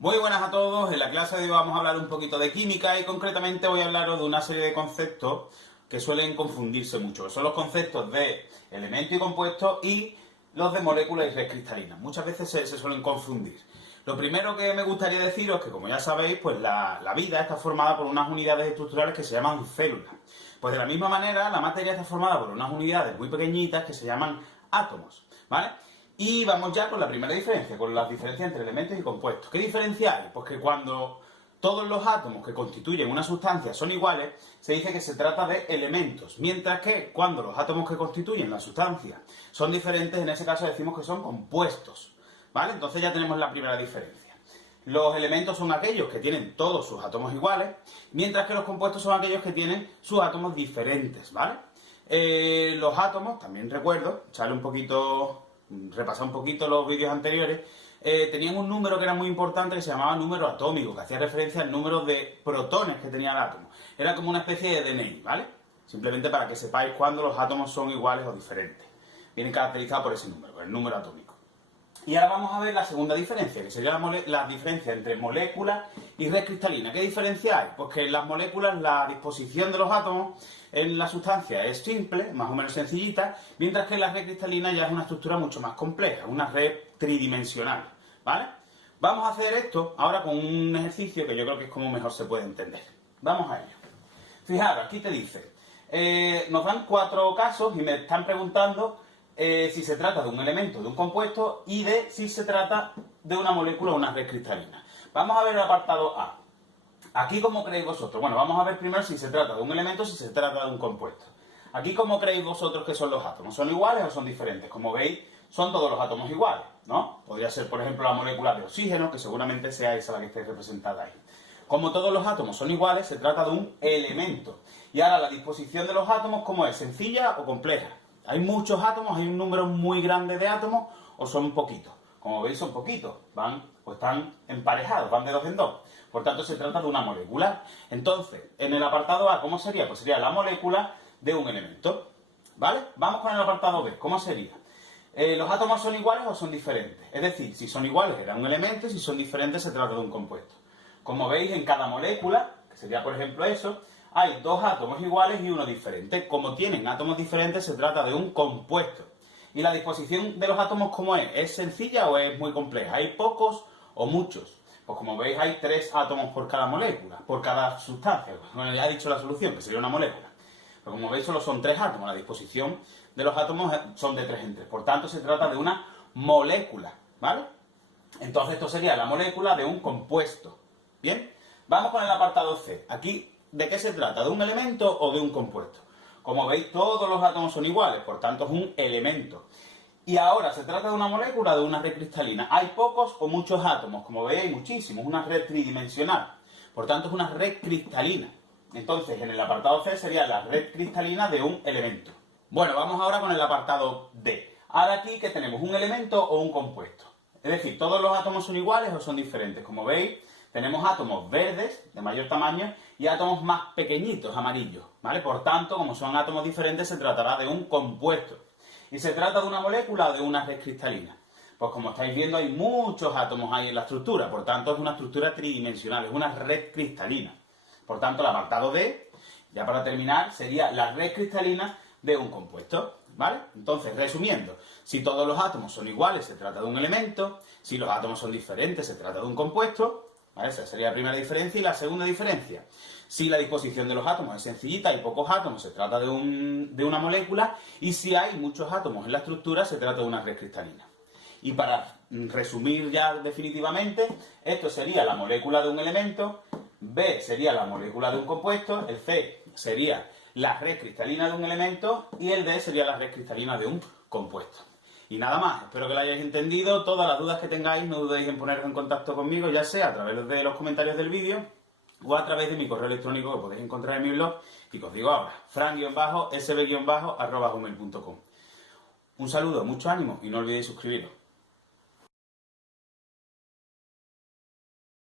Muy buenas a todos, en la clase de hoy vamos a hablar un poquito de química y concretamente voy a hablaros de una serie de conceptos que suelen confundirse mucho, que son los conceptos de elemento y compuesto y los de molécula y red cristalina. Muchas veces se suelen confundir. Lo primero que me gustaría deciros es que, como ya sabéis, pues la vida está formada por unas unidades estructurales que se llaman células. Pues de la misma manera, la materia está formada por unas unidades muy pequeñitas que se llaman átomos, ¿vale? Y vamos ya con la primera diferencia, con las diferencias entre elementos y compuestos. ¿Qué diferencia hay? Pues que cuando todos los átomos que constituyen una sustancia son iguales, se dice que se trata de elementos, mientras que cuando los átomos que constituyen la sustancia son diferentes, en ese caso decimos que son compuestos, ¿vale? Entonces ya tenemos la primera diferencia. Los elementos son aquellos que tienen todos sus átomos iguales, mientras que los compuestos son aquellos que tienen sus átomos diferentes, ¿vale? Los átomos, también recuerdo, repasar un poquito los vídeos anteriores, tenían un número que era muy importante que se llamaba número atómico, que hacía referencia al número de protones que tenía el átomo. Era como una especie de DNI, ¿vale? Simplemente para que sepáis cuándo los átomos son iguales o diferentes. Vienen caracterizados por ese número, por el número atómico. Y ahora vamos a ver la segunda diferencia, que sería la diferencia entre molécula y red cristalina. ¿Qué diferencia hay? Pues que en las moléculas la disposición de los átomos en la sustancia es simple, más o menos sencillita, mientras que en la red cristalina ya es una estructura mucho más compleja, una red tridimensional, ¿vale? Vamos a hacer esto ahora con un ejercicio que yo creo que es como mejor se puede entender. Vamos a ello. Fijaros, aquí te dice, nos dan 4 casos y me están preguntando si se trata de un elemento, de un compuesto y de si se trata de una molécula o una red cristalina. Vamos a ver el apartado A. Aquí, ¿cómo creéis vosotros? Bueno, vamos a ver primero si se trata de un elemento o si se trata de un compuesto. Aquí, ¿cómo creéis vosotros que son los átomos? ¿Son iguales o son diferentes? Como veis, son todos los átomos iguales, ¿no? Podría ser, por ejemplo, la molécula de oxígeno, que seguramente sea esa la que esté representada ahí. Como todos los átomos son iguales, se trata de un elemento. Y ahora, la disposición de los átomos, ¿cómo es? ¿Sencilla o compleja? ¿Hay muchos átomos? ¿Hay un número muy grande de átomos? ¿O son poquitos? Como veis, son poquitos. Están emparejados, van de 2 en 2. Por tanto, se trata de una molécula. Entonces, en el apartado A, ¿cómo sería? Pues sería la molécula de un elemento. ¿Vale? Vamos con el apartado B. ¿Cómo sería? ¿Los átomos son iguales o son diferentes? Es decir, si son iguales, era un elemento, y si son diferentes, se trata de un compuesto. Como veis, en cada molécula, que sería, por ejemplo, eso, hay 2 átomos iguales y uno diferente. Como tienen átomos diferentes, se trata de un compuesto. ¿Y la disposición de los átomos cómo es? ¿Es sencilla o es muy compleja? ¿Hay pocos o muchos? Pues como veis, hay 3 átomos por cada molécula, por cada sustancia. Bueno, ya he dicho la solución, que sería una molécula. Pero como veis, solo son 3 átomos. La disposición de los átomos son de 3 en 3. Por tanto, se trata de una molécula, ¿vale? Entonces, esto sería la molécula de un compuesto. ¿Bien? Vamos con el apartado C. Aquí, ¿de qué se trata? ¿De un elemento o de un compuesto? Como veis, todos los átomos son iguales, por tanto es un elemento. Y ahora, ¿se trata de una molécula o de una red cristalina? ¿Hay pocos o muchos átomos? Como veis, hay muchísimos, una red tridimensional. Por tanto, es una red cristalina. Entonces, en el apartado C sería la red cristalina de un elemento. Bueno, vamos ahora con el apartado D. Ahora aquí, ¿qué tenemos? ¿Un elemento o un compuesto? Es decir, ¿todos los átomos son iguales o son diferentes? Como veis, tenemos átomos verdes, de mayor tamaño, y átomos más pequeñitos, amarillos, ¿vale? Por tanto, como son átomos diferentes, se tratará de un compuesto. ¿Y se trata de una molécula o de una red cristalina? Pues como estáis viendo, hay muchos átomos ahí en la estructura, por tanto, es una estructura tridimensional, es una red cristalina. Por tanto, el apartado D, ya para terminar, sería la red cristalina de un compuesto, ¿vale? Entonces, resumiendo, si todos los átomos son iguales, se trata de un elemento; si los átomos son diferentes, se trata de un compuesto. Esa sería la primera diferencia. Y la segunda diferencia, si la disposición de los átomos es sencillita, hay pocos átomos, se trata de una molécula; y si hay muchos átomos en la estructura, se trata de una red cristalina. Y para resumir ya definitivamente, esto sería la molécula de un elemento, B sería la molécula de un compuesto, el C sería la red cristalina de un elemento y el D sería la red cristalina de un compuesto. Y nada más, espero que lo hayáis entendido. Todas las dudas que tengáis, no dudéis en poneros en contacto conmigo, ya sea a través de los comentarios del vídeo o a través de mi correo electrónico que podéis encontrar en mi blog y que os digo ahora, fran-sb-@gmail.com. Un saludo, mucho ánimo y no olvidéis suscribiros.